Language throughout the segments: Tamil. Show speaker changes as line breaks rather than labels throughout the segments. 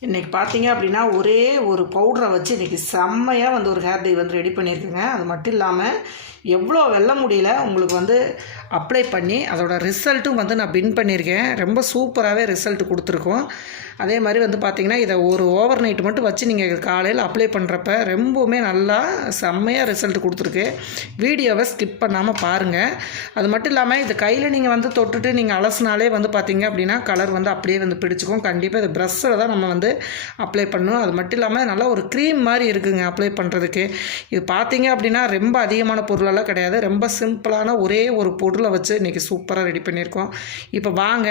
இன்றைக்கி பார்த்தீங்க அப்படின்னா ஒரே ஒரு பவுடரை வச்சு இன்றைக்கி செம்மையாக வந்து ஒரு ஹேர் டை வந்து ரெடி பண்ணியிருக்குங்க. அது மட்டும் இல்லாமல் எவ்வளோ வெல்ல முடியல உங்களுக்கு வந்து அப்ளை பண்ணி அதோடய ரிசல்ட்டும் வந்து நான் பின் பண்ணியிருக்கேன். ரொம்ப சூப்பராகவே ரிசல்ட் கொடுத்துருக்கோம். அதே மாதிரி வந்து பார்த்திங்கன்னா இதை ஒரு ஓவர் நைட் மட்டும் வச்சு நீங்கள் காலையில் அப்ளை பண்ணுறப்ப ரொம்பவுமே நல்லா செம்மையாக ரிசல்ட் கொடுத்துருக்கு. வீடியோவை ஸ்கிப் பண்ணாமல் பாருங்கள் அது மட்டும் இல்லாமல் இது கையில் நீங்கள் வந்து தொட்டுட்டு நீங்கள் அலசினாலே வந்து பார்த்தீங்க அப்படின்னா கலர் வந்து அப்படியே வந்து பிடிச்சிக்கும். கண்டிப்பாக இது ப்ரெஷ்ஷில் தான் நம்ம வந்து அப்ளை பண்ணணும். அது மட்டும் இல்லாமல் நல்லா ஒரு க்ரீம் மாதிரி இருக்குங்க அப்ளை பண்ணுறதுக்கு இது பார்த்தீங்க அப்படின்னா ரொம்ப அதிகமான பொருளெல்லாம் கிடையாது. ரொம்ப சிம்பிளான ஒரே ஒரு பொருளை வச்சு இன்றைக்கி சூப்பராக ரெடி பண்ணியிருக்கோம். இப்போ வாங்க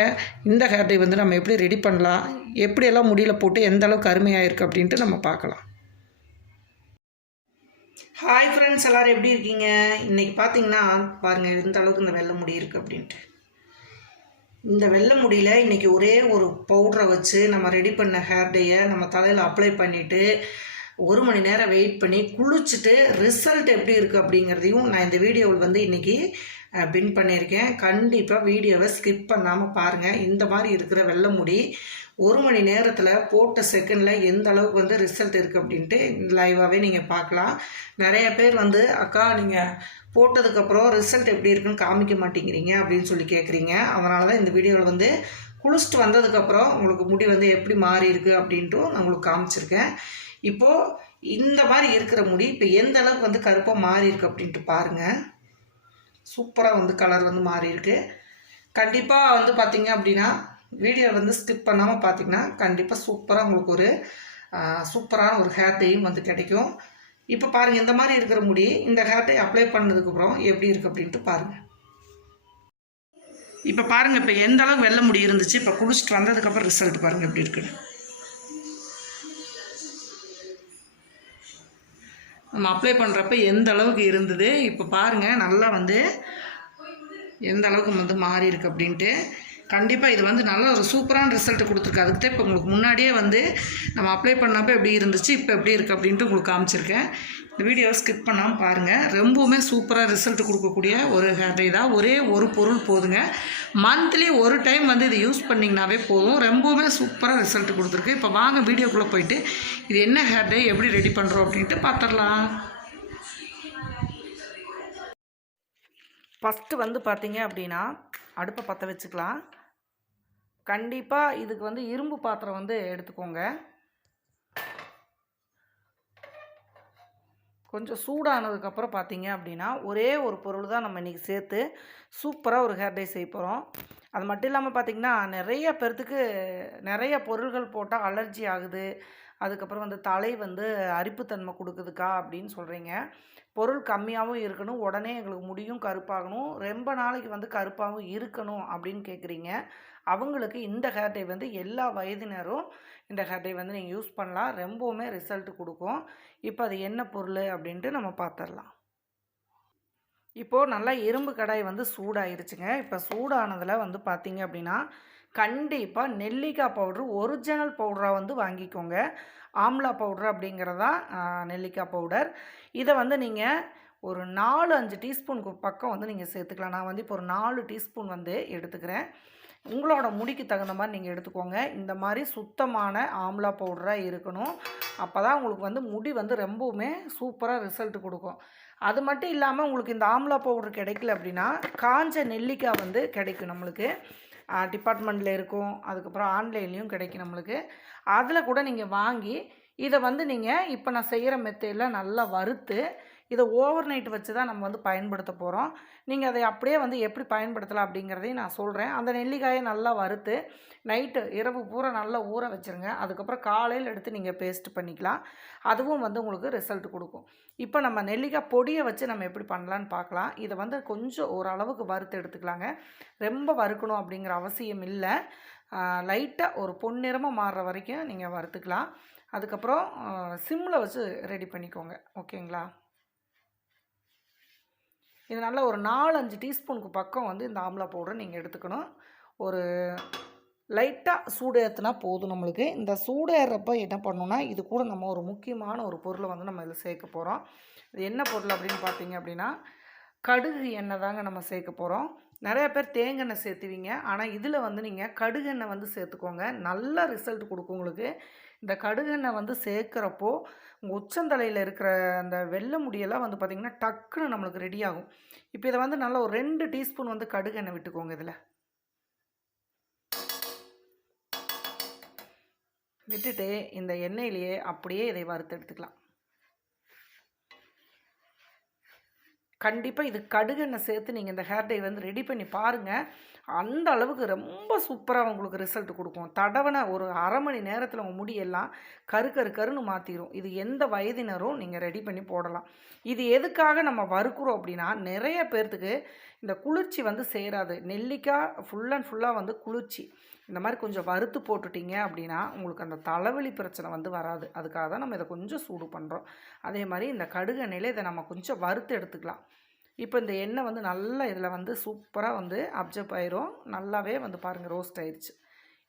இந்த ஹேர் டே வந்து நம்ம எப்படி ரெடி பண்ணலாம்? எப்படியெல்லாம் முடியல போட்டு எந்த அளவுக்கு அருமையாக இருக்குது அப்படின்ட்டு நம்ம பார்க்கலாம். ஹாய் ஃப்ரெண்ட்ஸ் எல்லோரும் எப்படி இருக்கீங்க? இன்றைக்கி பார்த்தீங்கன்னா பாருங்கள் இந்த அளவுக்கு இந்த வெள்ளை முடி இருக்குது அப்படின்ட்டு. இந்த வெள்ளை முடியில் இன்றைக்கி ஒரே ஒரு பவுடரை வச்சு நம்ம ரெடி பண்ண ஹேர் டேயை நம்ம தலையில் அப்ளை பண்ணிவிட்டு ஒரு மணி நேரம் வெயிட் பண்ணி குளிச்சுட்டு ரிசல்ட் எப்படி இருக்குது அப்படிங்கிறதையும் நான் இந்த வீடியோவில் வந்து இன்றைக்கி பின் பண்ணியிருக்கேன். கண்டிப்பாக வீடியோவை ஸ்கிப் பண்ணாமல் பாருங்கள் இந்த மாதிரி இருக்கிற வெள்ளை முடி ஒரு மணி நேரத்தில் போட்ட செகண்டில் எந்த அளவுக்கு வந்து ரிசல்ட் இருக்குது அப்படின்ட்டு லைவாகவே நீங்கள் பார்க்கலாம். நிறைய பேர் வந்து அக்கா நீங்கள் போட்டதுக்கப்புறம் ரிசல்ட் எப்படி இருக்குன்னு காமிக்க மாட்டேங்கிறீங்க அப்படின்னு சொல்லி கேட்குறீங்க அதனால தான் இந்த வீடியோவில் வந்து குளிச்சுட்டு வந்ததுக்கப்புறம் உங்களுக்கு முடி வந்து எப்படி மாறி இருக்குது அப்படின்ட்டும் நான் உங்களுக்கு காமிச்சிருக்கேன். இப்போது இந்த மாதிரி இருக்கிற முடி இப்போ எந்த அளவுக்கு வந்து கருப்பாக மாறி இருக்குது அப்படின்ட்டு பாருங்கள் சூப்பராக வந்து கலர் வந்து மாறி இருக்குது கண்டிப்பாக வந்து பார்த்திங்க அப்படின்னா வீடியோ வந்து ஸ்கிப் பண்ணாமல் பார்த்தீங்கன்னா கண்டிப்பாக சூப்பராக உங்களுக்கு ஒரு சூப்பரான ஒரு ஹேர் டேயும் வந்து கிடைக்கும். இப்போ பாருங்கள் இந்த மாதிரி இருக்கிற முடி இந்த ஹேர் டை அப்ளை பண்ணதுக்கப்புறம் எப்படி இருக்குது அப்படின்ட்டு பாருங்கள் இப்போ பாருங்கள் இப்போ எந்த அளவுக்கு வெள்ள முடி இருந்துச்சு இப்போ குளிச்சுட்டு வந்ததுக்கப்புறம் ரிசல்ட் பாருங்கள் எப்படி இருக்குன்னு நம்ம அப்ளை பண்ணுறப்ப எந்த அளவுக்கு இருந்தது இப்போ பாருங்கள் நல்லா வந்து எந்த அளவுக்கு வந்து மாறி இருக்கு அப்படின்ட்டு. கண்டிப்பாக இது வந்து நல்ல ஒரு சூப்பரான ரிசல்ட் கொடுத்துருக்கு. அதுக்கு தான் இப்போ உங்களுக்கு முன்னாடியே வந்து நம்ம அப்ளை பண்ணப்போ எப்படி இருந்துச்சு இப்போ எப்படி இருக்குது அப்படின்ட்டு உங்களுக்கு காமிச்சிருக்கேன். இந்த வீடியோவை ஸ்கிப் பண்ணாமல் பாருங்கள் ரொம்பவுமே சூப்பராக ரிசல்ட் கொடுக்கக்கூடிய ஒரு ஹேர் டை தான். ஒரே ஒரு பொருள் போதுங்க. மந்த்லி ஒரு டைம் வந்து இது யூஸ் பண்ணிங்கனாவே போதும். ரொம்பவுமே சூப்பராக ரிசல்ட் கொடுத்துருக்கு. இப்போ வாங்க வீடியோக்குள்ளே போயிட்டு இது என்ன ஹேர் டை எப்படி ரெடி பண்ணுறோம் அப்படின்ட்டு பார்த்துடலாம் ஃபஸ்ட்டு வந்து பார்த்தீங்க அப்படின்னா அடுப்பை பற்ற வச்சுக்கலாம். கண்டிப்பாக இதுக்கு வந்து இரும்பு பாத்திரம் வந்து எடுத்துக்கோங்க. கொஞ்சம் சூடானதுக்கப்புறம் பார்த்தீங்க அப்படின்னா ஒரே ஒரு பொருள் தான் நம்ம இன்றைக்கி சேர்த்து சூப்பராக ஒரு ஹேர் டை செய்ய போகிறோம் அது மட்டும் இல்லாமல் பார்த்திங்கன்னா நிறைய பேர்த்துக்கு நிறைய பொருள்கள் போட்டால் அலர்ஜி ஆகுது. அதுக்கப்புறம் வந்து தலை வந்து அரிப்புத்தன்மை கொடுக்குதுக்கா அப்படின்னு சொல்கிறீங்க பொருள் கம்மியாகவும் இருக்கணும். உடனே எங்களுக்கு முடியும் கருப்பாகணும். ரொம்ப நாளைக்கு வந்து கருப்பாகவும் இருக்கணும் அப்படின்னு கேட்குறீங்க அவங்களுக்கு இந்த ஹேர் டை வந்து எல்லா வயதினரும் இந்த ஹேர் டை வந்து நீங்கள் யூஸ் பண்ணலாம். ரொம்பவுமே ரிசல்ட் கொடுக்கும். இப்போ அது என்ன பொருள் அப்படின்ட்டு நம்ம பார்த்துடலாம் இப்போது நல்லா இரும்பு கடாய் வந்து சூடாயிருச்சுங்க. இப்போ சூடானதில் வந்து பார்த்திங்க அப்படின்னா கண்டிப்பாக நெல்லிக்காய் பவுட்ரு ஒரிஜினல் பவுடராக வந்து வாங்கிக்கோங்க. ஆம்லா பவுட்ரு அப்படிங்கிறதா நெல்லிக்காய் பவுடர் இதை வந்து நீங்கள் ஒரு நாலு அஞ்சு டீஸ்பூனுக்கு பக்கம் வந்து நீங்கள் சேர்த்துக்கலாம். நான் வந்து இப்போ ஒரு நாலு டீஸ்பூன் வந்து எடுத்துக்கிறேன். உங்களோட முடிக்கு தகுந்த மாதிரி நீங்கள் எடுத்துக்கோங்க. இந்த மாதிரி சுத்தமான ஆம்லா பவுடராக இருக்கணும். அப்போ தான் உங்களுக்கு வந்து முடி வந்து ரொம்பவுமே சூப்பராக ரிசல்ட் கொடுக்கும். அது மட்டும் இல்லாமல் உங்களுக்கு இந்த ஆம்லா பவுடர் கிடைக்கல அப்படின்னா காஞ்ச நெல்லிக்காய் வந்து கிடைக்கும் நம்மளுக்கு. டிபார்ட்மெண்ட்டில் இருக்கும். அதுக்கப்புறம் ஆன்லைன்லேயும் கிடைக்கும் நம்மளுக்கு. அதில் கூட நீங்கள் வாங்கி இதை வந்து நீங்கள் இப்போ நான் செய்கிற மெத்தேடில் நல்லா வறுத்து இதை ஓவர் நைட் வச்சு தான் நம்ம வந்து பயன்படுத்த போகிறோம் நீங்கள் அதை அப்படியே வந்து எப்படி பயன்படுத்தலாம் அப்படிங்கிறதையும் நான் சொல்கிறேன் அந்த நெல்லிக்காயை நல்லா வறுத்து நைட்டு இரவு பூரா நல்லா ஊற வச்சுருங்க. அதுக்கப்புறம் காலையில் எடுத்து நீங்கள் பேஸ்ட் பண்ணிக்கலாம். அதுவும் வந்து உங்களுக்கு ரிசல்ட் கொடுக்கும். இப்போ நம்ம நெல்லிக்காய் பொடியை வச்சு நம்ம எப்படி பண்ணலான்னு பார்க்கலாம். இதை வந்து கொஞ்சம் ஓரளவுக்கு வறுத்து எடுத்துக்கலாங்க. ரொம்ப வறுக்கணும் அப்படிங்கிற அவசியம் இல்லை. லைட்டாக ஒரு பொன்னிறமாக மாறுற வரைக்கும் நீங்கள் வறுத்துக்கலாம். அதுக்கப்புறம் சிம்மில் வச்சு ரெடி பண்ணிக்கோங்க. ஓகேங்களா? இது நல்லா ஒரு நாலஞ்சு டீஸ்பூனுக்கு பக்கம் வந்து இந்த ஆம்லா பவுடரை நீங்கள் எடுத்துக்கணும். ஒரு லைட்டாக சூடு ஏற்றுனா போதும் நம்மளுக்கு. இந்த சூடு ஏறுறப்ப என்ன பண்ணணும்னா இது கூட நம்ம ஒரு முக்கியமான ஒரு பொருளை வந்து நம்ம இதில் சேர்க்க போகிறோம் இது என்ன பொருள் அப்படின்னு பார்த்தீங்க அப்படின்னா கடுகு எண்ணெய் தாங்க நம்ம சேர்க்க போகிறோம் நிறைய பேர் தேங்காய் சேர்த்துவீங்க. ஆனால் இதில் வந்து நீங்கள் கடுகு எண்ணெய் வந்து சேர்த்துக்கோங்க. நல்ல ரிசல்ட் கொடுக்கும் உங்களுக்கு. இந்த கடுகெண்ணெய் வந்து சேர்க்குறப்போ உங்கள் உச்சந்தலையில் இருக்கிற அந்த வெள்ளை முடியெல்லாம் வந்து பார்த்திங்கன்னா டக்குன்னு நம்மளுக்கு ரெடி ஆகும். இப்போ இதை வந்து நல்லா ஒரு ரெண்டு டீஸ்பூன் வந்து கடுகு எண்ணெய் விட்டுக்கோங்க இதில். விட்டுட்டு இந்த எண்ணெயிலேயே அப்படியே இதை வறுத்து எடுத்துக்கலாம். கண்டிப்பாக இது கடுகெண்ணெய் சேர்த்து நீங்கள் இந்த ஹேர் டை வந்து ரெடி பண்ணி பாருங்கள் அந்த அளவுக்கு ரொம்ப சூப்பராக உங்களுக்கு ரிசல்ட் கொடுக்கும். தடவனை ஒரு அரை மணி நேரத்தில் உங்கள் முடியெல்லாம் கரு கரு கருன்னு மாற்றிடும் இது எந்த வயதினரும் நீங்கள் ரெடி பண்ணி போடலாம். இது எதுக்காக நம்ம வறுக்கிறோம் அப்படின்னா நிறைய பேர்த்துக்கு இந்த குளிர்ச்சி வந்து சேராது. நெல்லிக்காய் ஃபுல் அண்ட் ஃபுல்லாக வந்து குளிர்ச்சி. இந்த மாதிரி கொஞ்சம் வறுத்து போட்டுட்டிங்க அப்படின்னா உங்களுக்கு அந்த தலைவலி பிரச்சனை வந்து வராது. அதுக்காக தான் நம்ம இதை கொஞ்சம் சூடு பண்ணுறோம் அதே மாதிரி இந்த கடுகெண்ணெயில் இதை நம்ம கொஞ்சம் வறுத்து எடுத்துக்கலாம். இப்போ இந்த எண்ணெய் வந்து நல்லா இதில் வந்து சூப்பராக வந்து அப்சர்ப் ஆயிரும். நல்லாவே வந்து பாருங்கள் ரோஸ்ட் ஆயிடுச்சு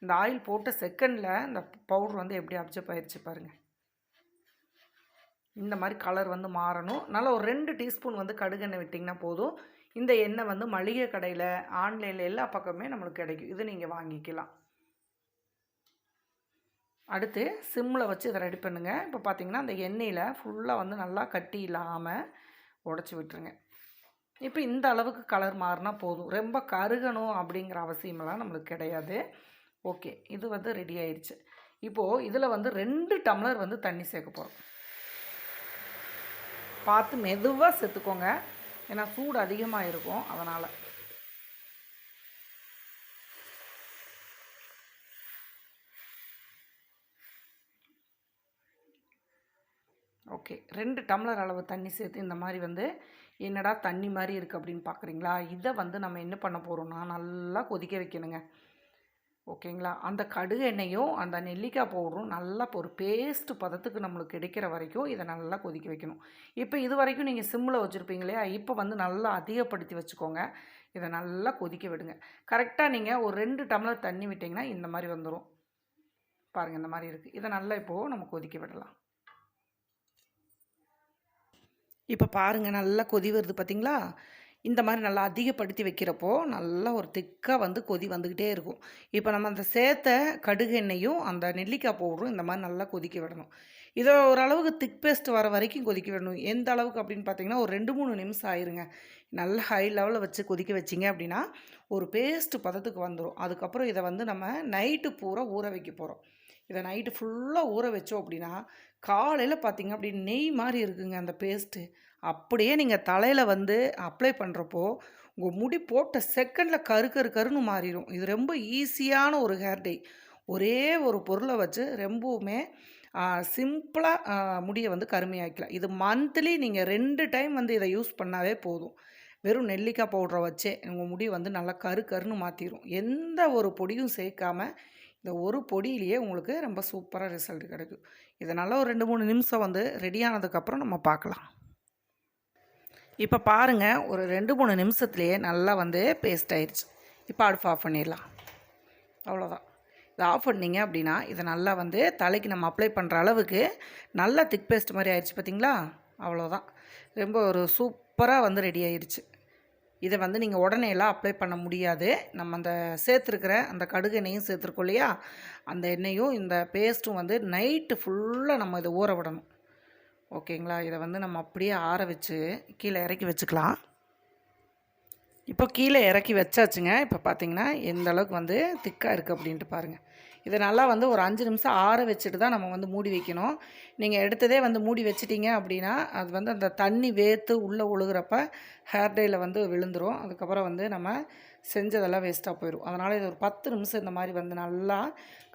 இந்த ஆயில் போட்ட செகண்டில் இந்த பவுட்ரு வந்து எப்படி அப்சர்ப் ஆயிடுச்சு பாருங்கள் இந்த மாதிரி கலர் வந்து மாறணும். நல்லா ஒரு ரெண்டு டீஸ்பூன் வந்து கடுகெண்ணெய் விட்டிங்கன்னா போதும். இந்த எண்ணெய் வந்து மளிகை கடையில் ஆன்லைனில் எல்லா பக்கமே நம்மளுக்கு கிடைக்கும். இது நீங்கள் வாங்கிக்கலாம். அடுத்து சிம்மில் வச்சு இதை ரெடி பண்ணுங்கள் இப்போ பார்த்தீங்கன்னா அந்த எண்ணெயில் ஃபுல்லாக வந்து நல்லா கட்டி இல்லாமல் உடச்சி விட்டுருங்க. இப்போ இந்த அளவுக்கு கலர் மாறினா போதும். ரொம்ப கருகணும் அப்படிங்கிற அவசியமெல்லாம் நம்மளுக்கு கிடையாது. ஓகே இது வந்து ரெடி ஆயிடுச்சு இப்போது இதில் வந்து ரெண்டு டம்ளர் வந்து தண்ணி சேர்க்க போகிறோம் பார்த்து மெதுவாக சேர்த்துக்கோங்க. ஏன்னா சூடு அதிகமாக இருக்கும் அதனால். ஓகே ரெண்டு டம்ளர் அளவு தண்ணி சேர்த்து இந்த மாதிரி வந்து என்னடா தண்ணி மாதிரி இருக்குது அப்படின்னு பார்க்குறீங்களா இதை வந்து நம்ம என்ன பண்ண போகிறோம்னா நல்லா கொதிக்க வைக்கணுங்க. ஓகேங்களா? அந்த கடுகு எண்ணெயும் அந்த நெல்லிக்காய் பவுடரும் நல்லா ஒரு பேஸ்ட் பதத்துக்கு நம்மளுக்கு கிடைக்கிற வரைக்கும் இதை நல்லா கொதிக்க வைக்கணும். இப்போ இது வரைக்கும் நீங்கள் சிம்மில் வச்சுருப்பீங்க இல்லையா? இப்போ வந்து நல்லா அதிகப்படுத்தி வச்சுக்கோங்க. இதை நல்லா கொதிக்க விடுங்க. கரெக்டாக நீங்கள் ஒரு ரெண்டு டம்ளர் தண்ணி விட்டிங்கன்னா இந்த மாதிரி வந்துடும் பாருங்கள் இந்த மாதிரி இருக்குது இதை நல்லா இப்போது நம்ம கொதிக்க விடலாம். இப்போ பாருங்கள் நல்லா கொதி வருது பார்த்தீங்களா இந்த மாதிரி நல்லா அதிகப்படுத்தி வைக்கிறப்போ நல்லா ஒரு திக்காக வந்து கொதி வந்துக்கிட்டே இருக்கும். இப்போ நம்ம அந்த சேர்த்த கடுகு எண்ணெயும் அந்த நெல்லிக்காய் பவுடரும் இந்த மாதிரி நல்லா கொதிக்க விடணும். இதை ஓரளவுக்கு திக் பேஸ்ட் வர வரைக்கும் கொதிக்க விடணும். எந்த அளவுக்கு அப்படின்னு பார்த்தீங்கன்னா ஒரு ரெண்டு மூணு நிமிஷம் ஆயிருங்க. நல்லா ஹை லெவலில் வச்சு கொதிக்க வச்சிங்க அப்படின்னா ஒரு பேஸ்ட்டு பதத்துக்கு வந்துடும் அதுக்கப்புறம் இதை வந்து நம்ம நைட்டு பூரா ஊற வைக்க போகிறோம் இதை நைட்டு ஃபுல்லாக ஊற வச்சோம் அப்படின்னா காலையில் பார்த்திங்க அப்படி நெய் மாதிரி இருக்குங்க அந்த பேஸ்ட்டு அப்படியே நீங்கள் தலையில் வந்து அப்ளை பண்ணுறப்போ உங்கள் முடி போட்ட செகண்டில் கரு கரு கருன்னு மாறிடும் இது ரொம்ப ஈஸியான ஒரு ஹேர் டை ஒரே ஒரு பொருளை வச்சு ரொம்பவுமே சிம்பிளாக முடியை வந்து கருமையாக்கலாம் இது மந்த்லி நீங்கள் ரெண்டு டைம் வந்து இதை யூஸ் பண்ணாவே போதும். வெறும் நெல்லிக்காய் பவுடரை வச்சே உங்கள் முடி வந்து நல்லா கரு கருன்னு மாற்றிடும் எந்த ஒரு பொடியும் சேர்க்காம இந்த ஒரு பொடியிலேயே உங்களுக்கு ரொம்ப சூப்பராக ரிசல்ட் கிடைக்கும். இதனால் ஒரு ரெண்டு மூணு நிமிஷம் வந்து ரெடியானதுக்கப்புறம் நம்ம பார்க்கலாம். இப்போ பாருங்கள் ஒரு ரெண்டு மூணு நிமிஷத்துலேயே நல்லா வந்து பேஸ்ட் ஆயிடுச்சு இப்போ அடுப்பு ஆஃப் பண்ணிடலாம். அவ்வளோதான் இதை ஆஃப் பண்ணிங்க அப்படின்னா இதை நல்லா வந்து தலைக்கு நம்ம அப்ளை பண்ணுற அளவுக்கு நல்லா திக் பேஸ்ட் மாதிரி ஆயிடுச்சு பார்த்தீங்களா அவ்வளோதான் ரொம்ப ஒரு சூப்பராக வந்து ரெடி ஆயிடுச்சு இதை வந்து நீங்கள் உடனே எல்லாம் அப்ளை பண்ண முடியாது. நம்ம அந்த சேர்த்துருக்கிற அந்த கடுகு எண்ணெயும் சேர்த்துருக்கோம் இல்லையா? அந்த எண்ணெயும் இந்த பேஸ்ட்டும் வந்து நைட்டு ஃபுல்லாக நம்ம இதை ஊற விடணும். ஓகேங்களா? இதை வந்து நம்ம அப்படியே ஆற வச்சு கீழே இறக்கி வச்சுக்கலாம். இப்போ கீழே இறக்கி வச்சாச்சுங்க. இப்போ பார்த்தீங்கன்னா எந்த அளவுக்கு வந்து திக்காக இருக்குது அப்படின்ட்டு பாருங்கள் இதை நல்லா வந்து ஒரு அஞ்சு நிமிஷம் ஆற வச்சுட்டு தான் நம்ம வந்து மூடி வைக்கணும். நீங்கள் எடுத்ததே வந்து மூடி வச்சிட்டிங்க அப்படின்னா அது வந்து அந்த தண்ணி வேர்த்து உள்ளே ஒழுகிறப்ப ஹேர் டேயில் வந்து விழுந்துடும் அதுக்கப்புறம் வந்து நம்ம செஞ்சதெல்லாம் வேஸ்ட்டாக போயிடும் அதனால் இது ஒரு பத்து நிமிஷம் இந்த மாதிரி வந்து நல்லா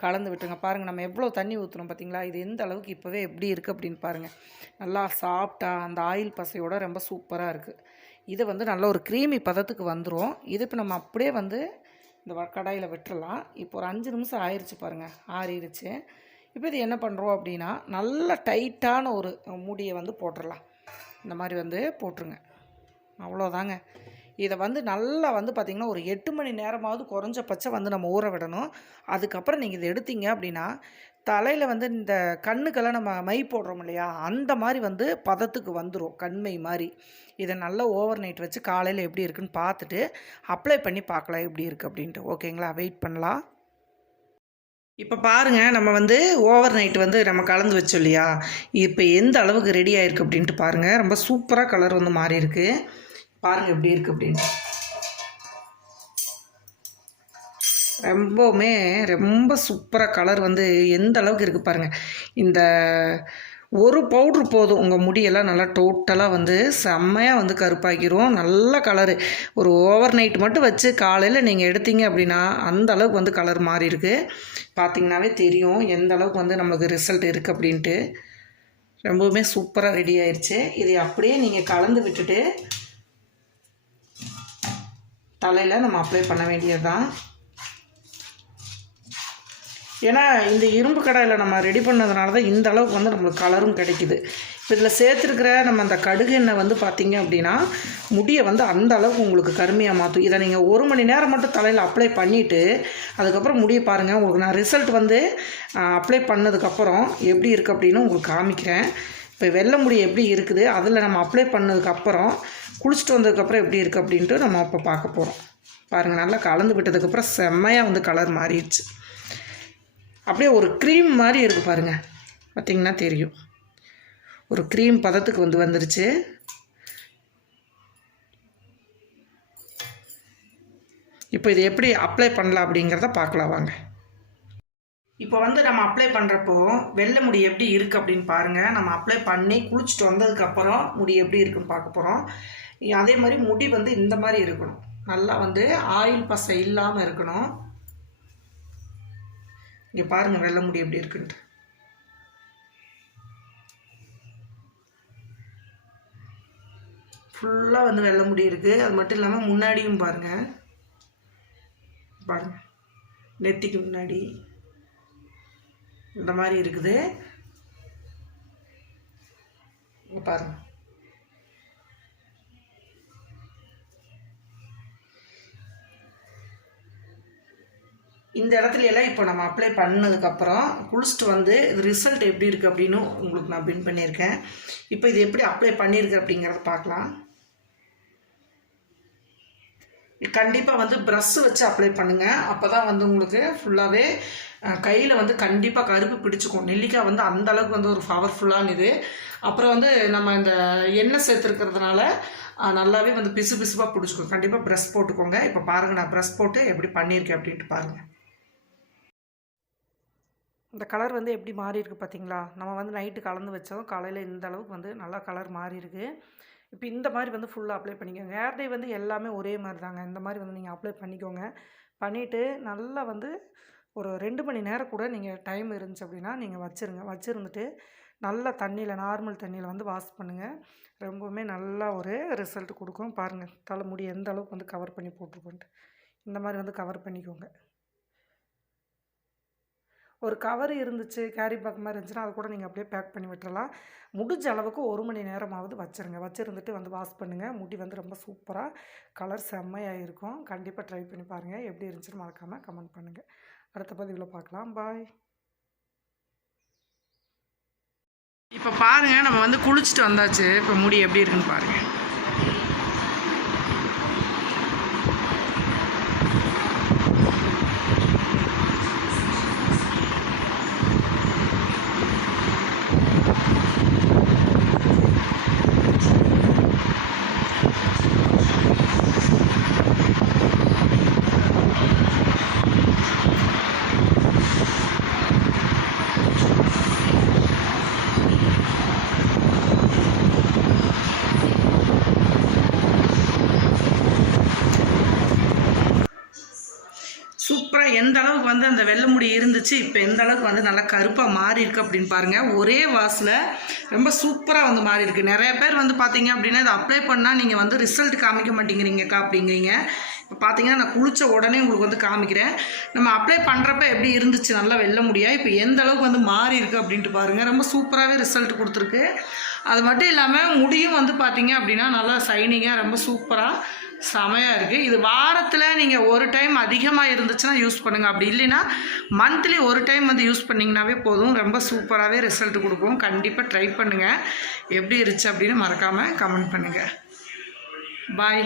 கலந்து விட்டுருங்க. பாருங்கள் நம்ம எவ்வளோ தண்ணி ஊற்றுறோம் பார்த்தீங்களா இது எந்த அளவுக்கு இப்போவே எப்படி இருக்குது அப்படின்னு பாருங்கள் நல்லா சாப்பிட்டா அந்த ஆயில் பசையோட ரொம்ப சூப்பராக இருக்குது இது வந்து நல்ல ஒரு க்ரீமி பதத்துக்கு வந்துடும் இது இப்போ நம்ம அப்படியே வந்து இந்த கடாயில் விட்டுறலாம். இப்போ ஒரு அஞ்சு நிமிஷம் ஆயிடுச்சு பாருங்கள் ஆறிடுச்சு. இப்போ இது என்ன பண்ணுறோம் அப்படின்னா நல்ல டைட்டான ஒரு மூடியை வந்து போட்டுடலாம் இந்த மாதிரி வந்து போட்டுருங்க. அவ்வளோதாங்க. இதை வந்து நல்லா வந்து பார்த்திங்கன்னா ஒரு எட்டு மணி நேரமாவது குறைஞ்சபட்சம் வந்து நம்ம ஊற விடணும். அதுக்கப்புறம் நீங்கள் இதை எடுத்தீங்க அப்படின்னா தலையில் வந்து இந்த கண்ணுக்கெல்லாம் நம்ம மை போடுறோம் இல்லையா? அந்த மாதிரி வந்து பதத்துக்கு வந்துடும் கண்மை மாதிரி. இதை நல்லா ஓவர் நைட் வச்சு காலையில் எப்படி இருக்குன்னு பார்த்துட்டு அப்ளை பண்ணி பார்க்கலாம் எப்படி இருக்குது அப்படின்ட்டு. ஓகேங்களா? வெயிட் பண்ணலாம். இப்போ பாருங்கள் நம்ம வந்து ஓவர் நைட் வந்து நம்ம கலந்து வச்சோம் இல்லையா? இப்போ எந்த அளவுக்கு ரெடி ஆயிருக்கு அப்படின்ட்டு பாருங்கள் ரொம்ப சூப்பராக கலர் வந்து மாறிருக்கு பாருங்கள் எப்படி இருக்குது அப்படின்ட்டு. ரொம்பவுமே ரொம்ப சூப்பராக கலர் வந்து எந்த அளவுக்கு இருக்குது பாருங்கள் இந்த ஒரு பவுட்ரு போதும். உங்கள் முடியெல்லாம் நல்லா டோட்டலாக வந்து செம்மையாக வந்து கருப்பாக்கிரும் நல்ல கலரு ஒரு ஓவர் நைட் மட்டும் வச்சு காலையில் நீங்கள் எடுத்தீங்க அப்படின்னா அந்த அளவுக்கு வந்து கலர் மாறி இருக்கு. பார்த்தீங்கன்னாவே தெரியும் எந்த அளவுக்கு வந்து நம்மளுக்கு ரிசல்ட் இருக்குது அப்படின்ட்டு. ரொம்பவுமே சூப்பராக ரெடி ஆயிடுச்சு இதை அப்படியே நீங்கள் கலந்து விட்டுட்டு தலையில் நம்ம அப்ளை பண்ண வேண்டியது தான் ஏன்னா இந்த இரும்பு கடாயில் நம்ம ரெடி பண்ணதுனால தான் இந்த அளவுக்கு வந்து நம்மளுக்கு கலரும் கிடைக்குது. இப்போ இதில் சேர்த்துருக்கிற நம்ம அந்த கடுகு எண்ணெய் வந்து பார்த்திங்க அப்படின்னா முடியை வந்து அந்த அளவுக்கு உங்களுக்கு கருமையாக மாற்றும் இதை நீங்கள் ஒரு மணி நேரம் மட்டும் தலையில் அப்ளை பண்ணிவிட்டு அதுக்கப்புறம் முடியை பாருங்கள் உங்களுக்கு நான் ரிசல்ட் வந்து அப்ளை பண்ணதுக்கப்புறம் எப்படி இருக்குது அப்படின்னு உங்களுக்கு காமிக்கிறேன். இப்போ வெள்ளை முடி எப்படி இருக்குது அதில் நம்ம அப்ளை பண்ணதுக்கப்புறம் குளிச்சுட்டு வந்ததுக்கப்புறம் எப்படி இருக்குது அப்படின்ட்டு நம்ம இப்போ பார்க்க போகிறோம் பாருங்கள் நல்லா கலந்து விட்டதுக்கப்புறம் செம்மையாக வந்து கலர் மாறிடுச்சு. அப்படியே ஒரு க்ரீம் மாதிரி இருக்குது பாருங்கள் பார்த்திங்கன்னா தெரியும். ஒரு க்ரீம் பதத்துக்கு வந்து வந்துருச்சு. இப்போ இது எப்படி அப்ளை பண்ணலாம் அப்படிங்கிறத பார்க்கலாம் வாங்க. இப்போ வந்து நம்ம அப்ளை பண்ணுறப்போ வெள்ளை முடி எப்படி இருக்குது அப்படின்னு பாருங்கள் நம்ம அப்ளை பண்ணி குளிச்சுட்டு வந்ததுக்கப்புறம் முடி எப்படி இருக்குன்னு பார்க்க போகிறோம் அதே மாதிரி முடி வந்து இந்த மாதிரி இருக்கணும். நல்லா வந்து ஆயில் பசை இல்லாமல் இருக்கணும். இங்கே பாருங்கள் வெள்ளை முடி எப்படி இருக்குன்ட்டு. ஃபுல்லாக வந்து வெள்ளை முடி இருக்குது அது மட்டும் இல்லாமல் முன்னாடியும் பாருங்கள் பாருங்கள் நெத்திக்கு முன்னாடி. இந்த மாதிரி இருக்குது. இங்கே பாருங்கள் இந்த இடத்துல எல்லாம் இப்போ நம்ம அப்ளை பண்ணதுக்கப்புறம் குளிச்சுட்டு வந்து இது ரிசல்ட் எப்படி இருக்குது அப்படின்னு உங்களுக்கு நான் பின் பண்ணியிருக்கேன். இப்போ இது எப்படி அப்ளை பண்ணியிருக்கு அப்படிங்கிறத பார்க்கலாம். கண்டிப்பாக வந்து ப்ரஷ் வச்சு அப்ளை பண்ணுங்கள் அப்போ தான் வந்து உங்களுக்கு ஃபுல்லாகவே கையில் வந்து கண்டிப்பாக கருப்பு பிடிச்சிக்கும். நெல்லிக்காய் வந்து அந்த அளவுக்கு வந்து ஒரு பவர்ஃபுல்லான இது. அப்புறம் வந்து நம்ம இந்த எண்ணெய் சேர்த்துருக்கிறதுனால நல்லாவே வந்து பிசு பிசுப்பாக பிடிச்சிக்கும். கண்டிப்பாக ப்ரெஷ் போட்டுக்கோங்க. இப்போ பாருங்கள் நான் ப்ரெஷ் போட்டு எப்படி பண்ணியிருக்கேன் அப்படின்ட்டு பாருங்கள் இந்த கலர் வந்து எப்படி மாறி இருக்குது பார்த்தீங்களா? நம்ம வந்து நைட்டு கலந்து வச்சதும் காலையில் இந்த அளவுக்கு வந்து நல்லா கலர் மாறியிருக்கு. இப்போ இந்த மாதிரி வந்து ஃபுல்லாக அப்ளை பண்ணிக்கோங்க. ஹேர் டே வந்து எல்லாமே ஒரே மாதிரி தாங்க. இந்த மாதிரி வந்து நீங்கள் அப்ளை பண்ணிக்கோங்க. பண்ணிவிட்டு நல்லா வந்து ஒரு ரெண்டு மணி நேரம் கூட நீங்கள் டைம் இருந்துச்சு அப்படின்னா நீங்கள் வச்சுருங்க. வச்சுருந்துட்டு நல்ல தண்ணியில் நார்மல் தண்ணியில் வந்து வாஷ் பண்ணுங்கள் ரொம்பவுமே நல்லா ஒரு ரிசல்ட் கொடுக்கும். பாருங்கள் தலைமுடி எந்த அளவுக்கு வந்து கவர் பண்ணி போட்டிருக்கோன்ட்டு. இந்த மாதிரி வந்து கவர் பண்ணிக்கோங்க. ஒரு கவர் இருந்துச்சு கேரி பேக் மாதிரி இருந்துச்சுன்னா அது கூட நீங்கள் அப்படியே பேக் பண்ணி விட்டுறலாம். முடிஞ்ச அளவுக்கு ஒரு மணி நேரமாவது வச்சுருங்க. வச்சுருந்துட்டு வந்து வாஷ் பண்ணுங்கள் முடி வந்து ரொம்ப சூப்பராக கலர் செம்மையாக இருக்கும். கண்டிப்பாக ட்ரை பண்ணி பாருங்கள் எப்படி இருந்துச்சுன்னு மறக்காமல் கமெண்ட் பண்ணுங்கள் அடுத்த பதிவில் பார்க்கலாம். பாய் இப்போ பாருங்கள் நம்ம வந்து குளிச்சுட்டு வந்தாச்சு. இப்போ முடி எப்படி இருக்குன்னு பாருங்கள் சூப்பராக எந்த அளவுக்கு வந்து அந்த வெள்ளை முடி இருந்துச்சு இப்போ எந்த அளவுக்கு வந்து நல்லா கருப்பாக மாறி இருக்கு அப்படின்னு பாருங்கள் ஒரே வாசில் ரொம்ப சூப்பராக வந்து மாறி இருக்கு. நிறைய பேர் வந்து பார்த்தீங்க அப்படின்னா இதை அப்ளை பண்ணால் நீங்கள் வந்து ரிசல்ட் காமிக்க மாட்டேங்கிறீங்கக்கா அப்படிங்கிறீங்க. இப்போ பார்த்தீங்கன்னா நான் குளித்த உடனே உங்களுக்கு வந்து காமிக்கிறேன். நம்ம அப்ளை பண்ணுறப்ப எப்படி இருந்துச்சு? நல்லா வெள்ள முடியா? இப்போ எந்த அளவுக்கு வந்து மாறி இருக்குது அப்படின்ட்டு பாருங்கள் ரொம்ப சூப்பராகவே ரிசல்ட் கொடுத்துருக்கு. அது மட்டும் இல்லாமல் முடியும் வந்து பார்த்தீங்க அப்படின்னா நல்லா சைனிங்காக ரொம்ப சூப்பராக செமையாக இருக்குது இது வாரத்தில் நீங்கள் ஒரு டைம் அதிகமாக இருந்துச்சுன்னா யூஸ் பண்ணுங்கள் அப்படி இல்லைன்னா மந்த்லி ஒரு டைம் வந்து யூஸ் பண்ணிங்கனாவே போதும். ரொம்ப சூப்பராகவே ரிசல்ட் கொடுக்கும். கண்டிப்பாக ட்ரை பண்ணுங்கள் எப்படி இருந்துச்சு அப்படின்னு மறக்காமல் கமெண்ட் பண்ணுங்கள் பாய்